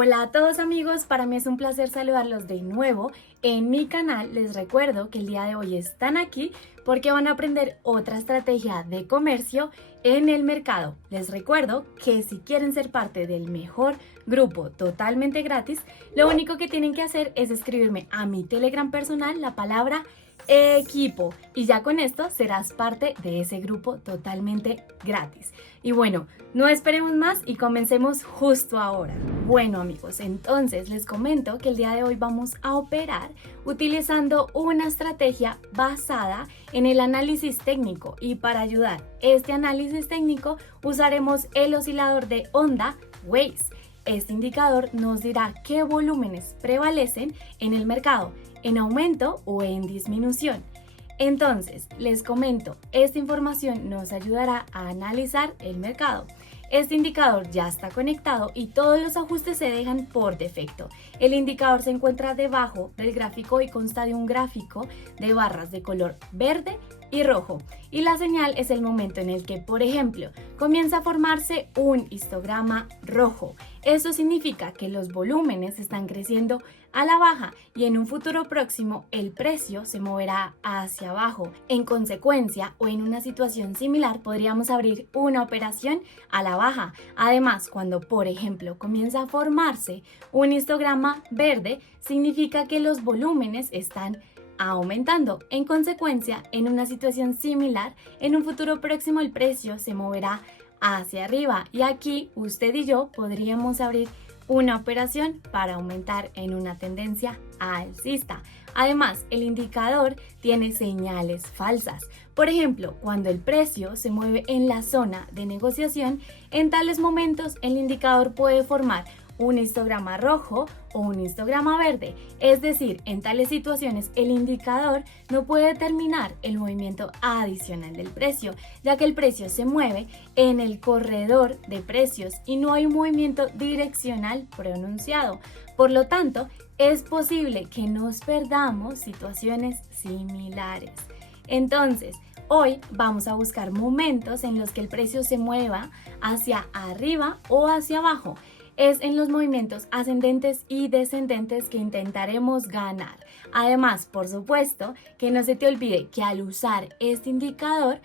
Hola a todos amigos, para mí es un placer saludarlos de nuevo en mi canal. Les recuerdo que el día de hoy están aquí porque van a aprender otra estrategia de comercio en el mercado. Les recuerdo que si quieren ser parte del mejor grupo totalmente gratis, lo único que tienen que hacer es escribirme a mi Telegram personal la palabra equipo y ya con esto serás parte de ese grupo totalmente gratis. Y bueno, no esperemos más y comencemos justo ahora. Bueno amigos, entonces les comento que el día de hoy vamos a operar utilizando una estrategia basada en el análisis técnico, y para ayudar este análisis técnico usaremos el oscilador de onda Waves. Este indicador nos dirá qué volúmenes prevalecen en el mercado, en aumento o en disminución. Entonces, les comento, esta información nos ayudará a analizar el mercado. Este indicador ya está conectado y todos los ajustes se dejan por defecto. El indicador se encuentra debajo del gráfico y consta de un gráfico de barras de color verde y rojo, y la señal es el momento en el que, por ejemplo, comienza a formarse un histograma rojo. Eso significa que los volúmenes están creciendo a la baja y en un futuro próximo el precio se moverá hacia abajo. En consecuencia, o en una situación similar, podríamos abrir una operación a la baja. Además, cuando por ejemplo comienza a formarse un histograma verde, significa que los volúmenes están aumentando. En consecuencia, en una situación similar, en un futuro próximo el precio se moverá hacia arriba y aquí usted y yo podríamos abrir una operación para aumentar en una tendencia alcista. Además, el indicador tiene señales falsas. Por ejemplo, cuando el precio se mueve en la zona de negociación, en tales momentos el indicador puede formar un histograma rojo o un histograma verde. Es decir, en tales situaciones el indicador no puede determinar el movimiento adicional del precio, ya que el precio se mueve en el corredor de precios y no hay un movimiento direccional pronunciado. Por lo tanto, es posible que nos perdamos situaciones similares. Entonces, hoy vamos a buscar momentos en los que el precio se mueva hacia arriba o hacia abajo. Es en los movimientos ascendentes y descendentes que intentaremos ganar. Además, por supuesto, que no se te olvide que al usar este indicador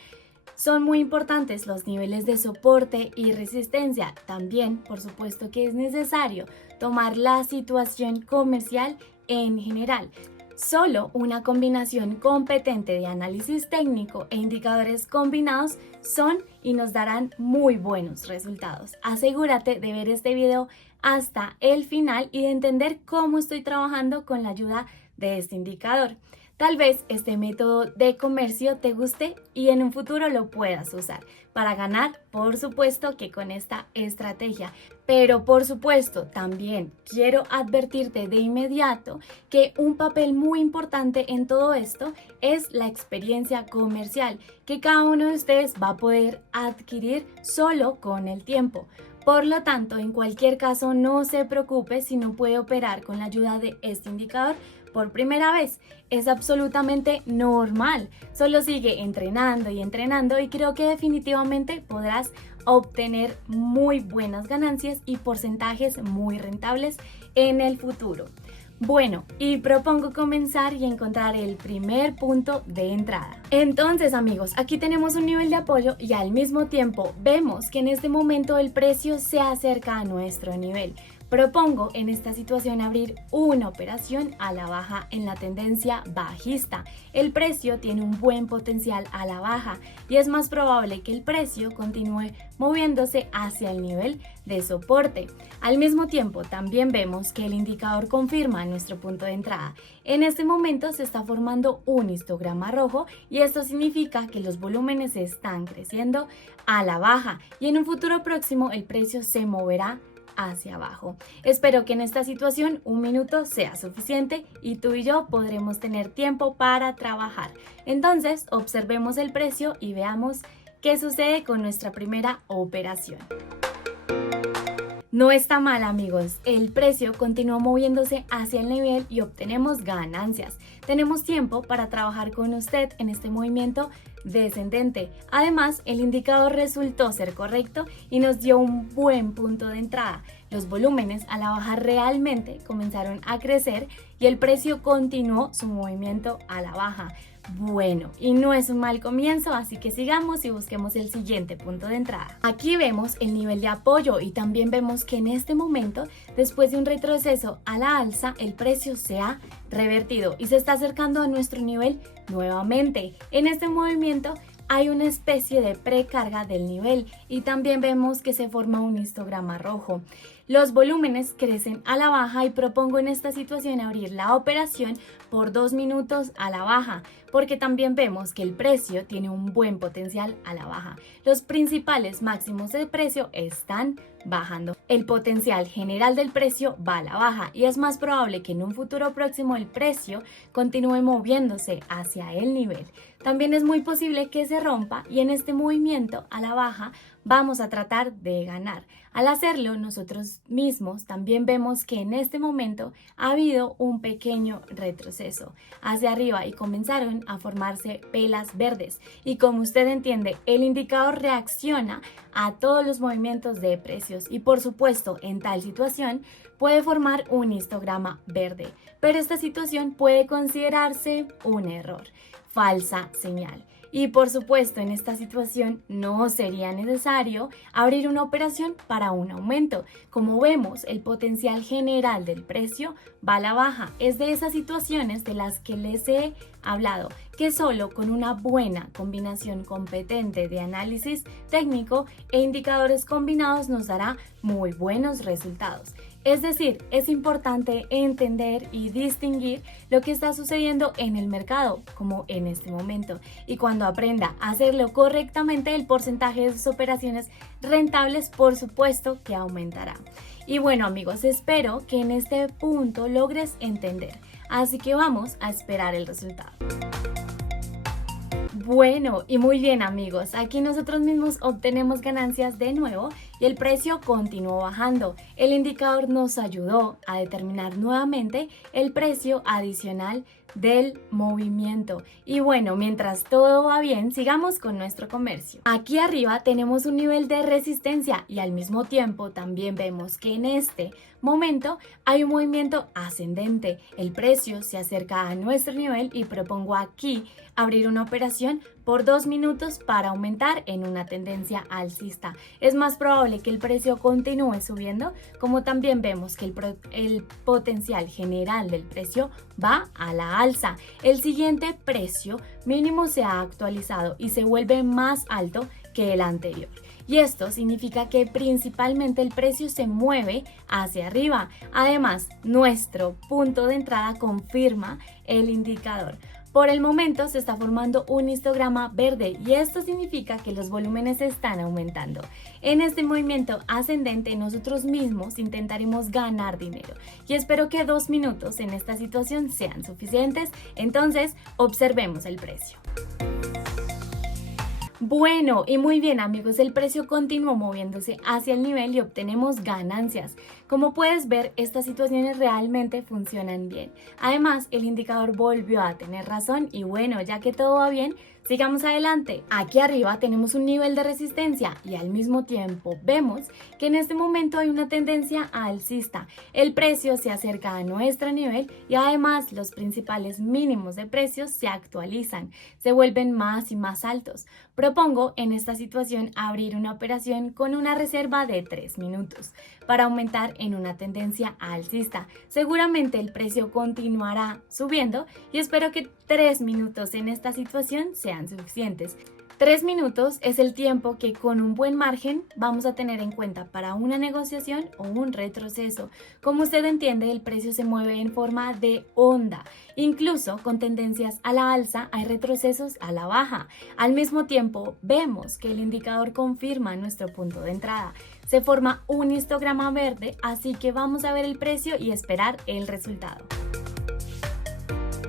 son muy importantes los niveles de soporte y resistencia. También, por supuesto, que es necesario tomar la situación comercial en general. Solo una combinación competente de análisis técnico e indicadores combinados son y nos darán muy buenos resultados. Asegúrate de ver este video hasta el final y de entender cómo estoy trabajando con la ayuda de este indicador. Tal vez este método de comercio te guste y en un futuro lo puedas usar para ganar, por supuesto que con esta estrategia. Pero por supuesto también quiero advertirte de inmediato que un papel muy importante en todo esto es la experiencia comercial que cada uno de ustedes va a poder adquirir solo con el tiempo. Por lo tanto, en cualquier caso, no se preocupe si no puede operar con la ayuda de este indicador por primera vez. Es absolutamente normal. Solo sigue entrenando y entrenando y creo que definitivamente podrás obtener muy buenas ganancias y porcentajes muy rentables en el futuro. Bueno, y propongo comenzar y encontrar el primer punto de entrada. Entonces amigos, aquí tenemos un nivel de apoyo y al mismo tiempo vemos que en este momento el precio se acerca a nuestro nivel. Propongo en esta situación abrir una operación a la baja en la tendencia bajista. El precio tiene un buen potencial a la baja y es más probable que el precio continúe moviéndose hacia el nivel de soporte. Al mismo tiempo, también vemos que el indicador confirma nuestro punto de entrada. En este momento se está formando un histograma rojo y esto significa que los volúmenes están creciendo a la baja y en un futuro próximo el precio se moverá hacia abajo. Espero que en esta situación un minuto sea suficiente y tú y yo podremos tener tiempo para trabajar. Entonces, observemos el precio y veamos qué sucede con nuestra primera operación. No está mal, amigos, el precio continúa moviéndose hacia el nivel y obtenemos ganancias. Tenemos tiempo para trabajar con usted en este movimiento descendente. Además, el indicador resultó ser correcto y nos dio un buen punto de entrada. Los volúmenes a la baja realmente comenzaron a crecer y el precio continuó su movimiento a la baja. Bueno, y no es un mal comienzo, así que sigamos y busquemos el siguiente punto de entrada. Aquí vemos el nivel de apoyo y también vemos que en este momento, después de un retroceso a la alza, el precio se ha revertido y se está acercando a nuestro nivel nuevamente. En este movimiento hay una especie de precarga del nivel y también vemos que se forma un histograma rojo. Los volúmenes crecen a la baja y propongo en esta situación abrir la operación por 2 minutos a la baja, porque también vemos que el precio tiene un buen potencial a la baja. Los principales máximos de precio están bajando. El potencial general del precio va a la baja y es más probable que en un futuro próximo el precio continúe moviéndose hacia el nivel. También es muy posible que se rompa y en este movimiento a la baja vamos a tratar de ganar. Al hacerlo, nosotros mismos también vemos que en este momento ha habido un pequeño retroceso hacia arriba y comenzaron a formarse velas verdes. Y como usted entiende, el indicador reacciona a todos los movimientos de precios y por supuesto en tal situación puede formar un histograma verde. Pero esta situación puede considerarse un error, falsa señal. Y por supuesto, en esta situación no sería necesario abrir una operación para un aumento. Como vemos, el potencial general del precio va a la baja. Es de esas situaciones de las que les he hablado, que solo con una buena combinación competente de análisis técnico e indicadores combinados nos dará muy buenos resultados. Es decir, es importante entender y distinguir lo que está sucediendo en el mercado, como en este momento. Y cuando aprenda a hacerlo correctamente, el porcentaje de sus operaciones rentables, por supuesto, que aumentará. Y bueno, amigos, espero que en este punto logres entender. Así que vamos a esperar el resultado. Bueno, y muy bien, amigos, aquí nosotros mismos obtenemos ganancias de nuevo y el precio continuó bajando. El indicador nos ayudó a determinar nuevamente el precio adicional del movimiento. Y bueno, mientras todo va bien, sigamos con nuestro comercio. Aquí arriba tenemos un nivel de resistencia y al mismo tiempo también vemos que en este momento hay un movimiento ascendente. El precio se acerca a nuestro nivel y propongo aquí abrir una operación por 2 minutos para aumentar en una tendencia alcista. Es más probable que el precio continúe subiendo, como también vemos que el potencial general del precio va a la alza. El siguiente precio mínimo se ha actualizado y se vuelve más alto que el anterior. Y esto significa que principalmente el precio se mueve hacia arriba. Además, nuestro punto de entrada confirma el indicador. Por el momento se está formando un histograma verde y esto significa que los volúmenes están aumentando. En este movimiento ascendente nosotros mismos intentaremos ganar dinero y espero que 2 minutos en esta situación sean suficientes. Entonces observemos el precio. Bueno, y muy bien, amigos, el precio continuó moviéndose hacia el nivel y obtenemos ganancias. Como puedes ver, estas situaciones realmente funcionan bien. Además, el indicador volvió a tener razón y bueno, ya que todo va bien, sigamos adelante. Aquí arriba tenemos un nivel de resistencia y al mismo tiempo vemos que en este momento hay una tendencia alcista. El precio se acerca a nuestro nivel y además los principales mínimos de precios se actualizan, se vuelven más y más altos. Propongo en esta situación abrir una operación con una reserva de 3 minutos para aumentar en una tendencia alcista. Seguramente el precio continuará subiendo y espero que 3 minutos en esta situación sean suficientes. 3 minutos es el tiempo que con un buen margen vamos a tener en cuenta para una negociación o un retroceso. Como usted entiende, el precio se mueve en forma de onda. Incluso con tendencias a la alza hay retrocesos a la baja. Al mismo tiempo, vemos que el indicador confirma nuestro punto de entrada. Se forma un histograma verde, así que vamos a ver el precio y esperar el resultado.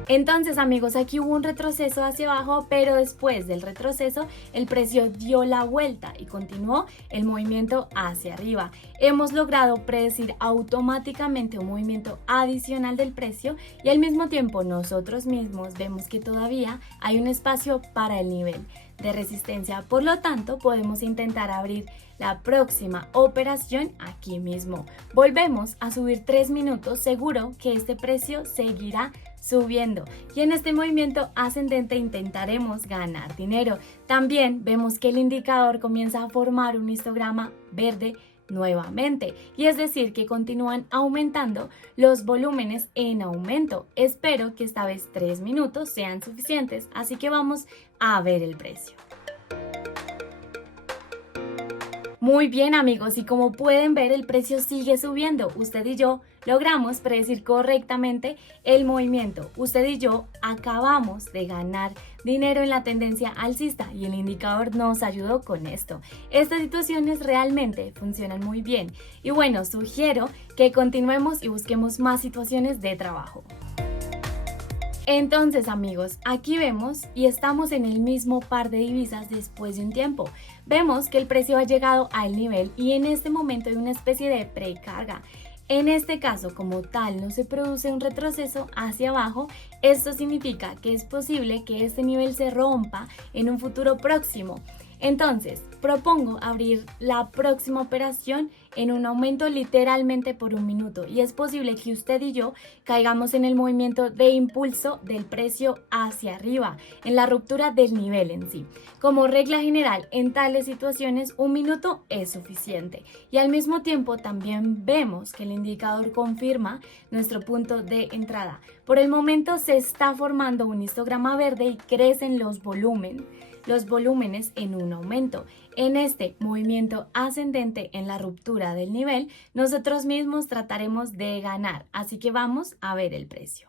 Entonces, amigos, aquí hubo un retroceso hacia abajo, pero después del retroceso el precio dio la vuelta y continuó el movimiento hacia arriba. Hemos logrado predecir automáticamente un movimiento adicional del precio y al mismo tiempo nosotros mismos vemos que todavía hay un espacio para el nivel de resistencia. Por lo tanto, podemos intentar abrir la próxima operación aquí mismo. Volvemos a subir 3 minutos, seguro que este precio seguirá subiendo y en este movimiento ascendente intentaremos ganar dinero. También vemos que el indicador comienza a formar un histograma verde nuevamente y es decir que continúan aumentando los volúmenes en aumento. Espero que esta vez 3 minutos sean suficientes, así que vamos a ver el precio. Muy bien, amigos, y como pueden ver el precio sigue subiendo. Usted y yo logramos predecir correctamente el movimiento. Usted y yo acabamos de ganar dinero en la tendencia alcista y el indicador nos ayudó con esto. Estas situaciones realmente funcionan muy bien y bueno, sugiero que continuemos y busquemos más situaciones de trabajo. Entonces, amigos, aquí vemos y estamos en el mismo par de divisas después de un tiempo. Vemos que el precio ha llegado al nivel y en este momento hay una especie de precarga. En este caso, como tal, no se produce un retroceso hacia abajo. Esto significa que es posible que este nivel se rompa en un futuro próximo. Entonces, propongo abrir la próxima operación en un aumento literalmente por 1 minuto y es posible que usted y yo caigamos en el movimiento de impulso del precio hacia arriba, en la ruptura del nivel en sí. Como regla general, en tales situaciones 1 minuto es suficiente y al mismo tiempo también vemos que el indicador confirma nuestro punto de entrada. Por el momento se está formando un histograma verde y crecen los volúmenes en un aumento. En este movimiento ascendente en la ruptura del nivel, nosotros mismos trataremos de ganar, así que vamos a ver el precio.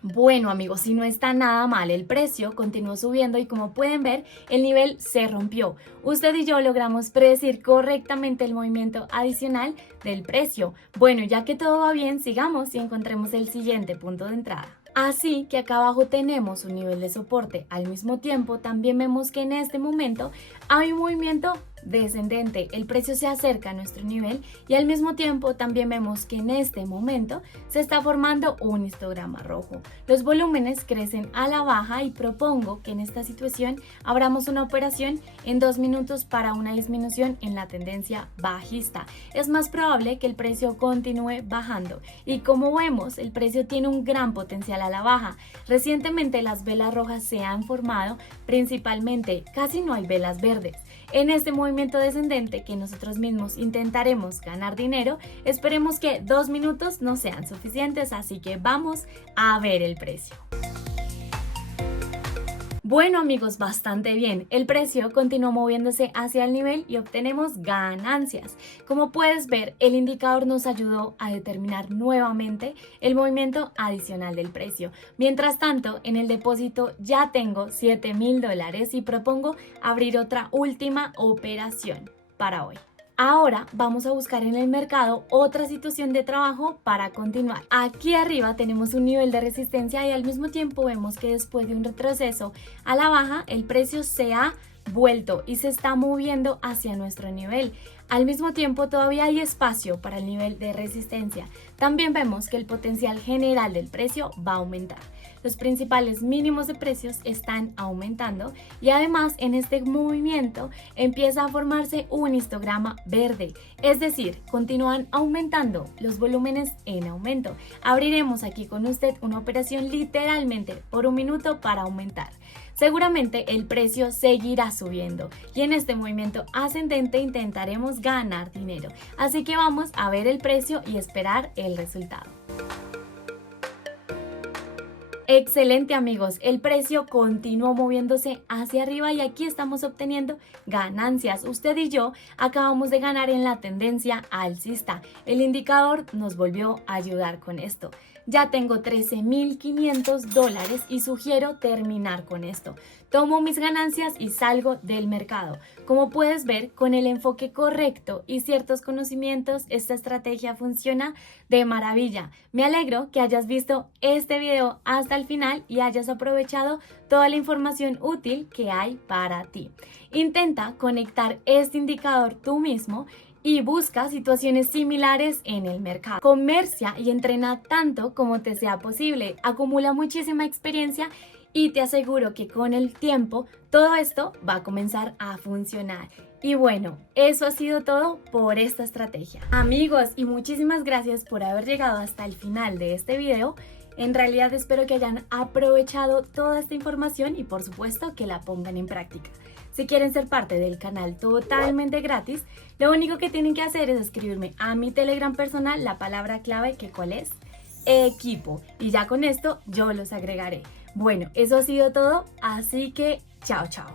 Bueno, amigos, si no está nada mal, el precio continuó subiendo y como pueden ver, el nivel se rompió. Usted y yo logramos predecir correctamente el movimiento adicional del precio. Bueno, ya que todo va bien, sigamos y encontremos el siguiente punto de entrada. Así que acá abajo tenemos un nivel de soporte. Al mismo tiempo, también vemos que en este momento hay un movimiento descendente. El precio se acerca a nuestro nivel y al mismo tiempo también vemos que en este momento se está formando un histograma rojo. Los volúmenes crecen a la baja y propongo que en esta situación abramos una operación en 2 minutos para una disminución en la tendencia bajista. Es más probable que el precio continúe bajando y como vemos el precio tiene un gran potencial a la baja. Recientemente las velas rojas se han formado, principalmente casi no hay velas verdes. En este movimiento descendente que nosotros mismos intentaremos ganar dinero, esperemos que 2 minutos no sean suficientes, así que vamos a ver el precio. Bueno, amigos, bastante bien. El precio continuó moviéndose hacia el nivel y obtenemos ganancias. Como puedes ver, el indicador nos ayudó a determinar nuevamente el movimiento adicional del precio. Mientras tanto, en el depósito ya tengo $7,000 y propongo abrir otra última operación para hoy. Ahora vamos a buscar en el mercado otra situación de trabajo para continuar. Aquí arriba tenemos un nivel de resistencia y al mismo tiempo vemos que después de un retroceso a la baja el precio se ha vuelto y se está moviendo hacia nuestro nivel. Al mismo tiempo todavía hay espacio para el nivel de resistencia. También vemos que el potencial general del precio va a aumentar. Los principales mínimos de precios están aumentando y además en este movimiento empieza a formarse un histograma verde, es decir, continúan aumentando los volúmenes en aumento. Abriremos aquí con usted una operación literalmente por 1 minuto para aumentar. Seguramente el precio seguirá subiendo y en este movimiento ascendente intentaremos ganar dinero. Así que vamos a ver el precio y esperar el resultado. Excelente, amigos, el precio continuó moviéndose hacia arriba y aquí estamos obteniendo ganancias. Usted y yo acabamos de ganar en la tendencia alcista. El indicador nos volvió a ayudar con esto. Ya tengo $13,500 y sugiero terminar con esto. tomo mis ganancias y salgo del mercado. Como puedes ver, con el enfoque correcto y ciertos conocimientos, esta estrategia funciona de maravilla. Me alegro que hayas visto este video hasta el final y hayas aprovechado toda la información útil que hay para ti. Intenta conectar este indicador tú mismo y busca situaciones similares en el mercado. Comercia y entrena tanto como te sea posible. Acumula muchísima experiencia y te aseguro que con el tiempo todo esto va a comenzar a funcionar. Y bueno, eso ha sido todo por esta estrategia. Amigos, y muchísimas gracias por haber llegado hasta el final de este video. En realidad espero que hayan aprovechado toda esta información y por supuesto que la pongan en práctica. Si quieren ser parte del canal totalmente gratis, lo único que tienen que hacer es escribirme a mi Telegram personal la palabra clave, que ¿cuál es? Equipo. Y ya con esto yo los agregaré. Bueno, eso ha sido todo, así que chao, chao.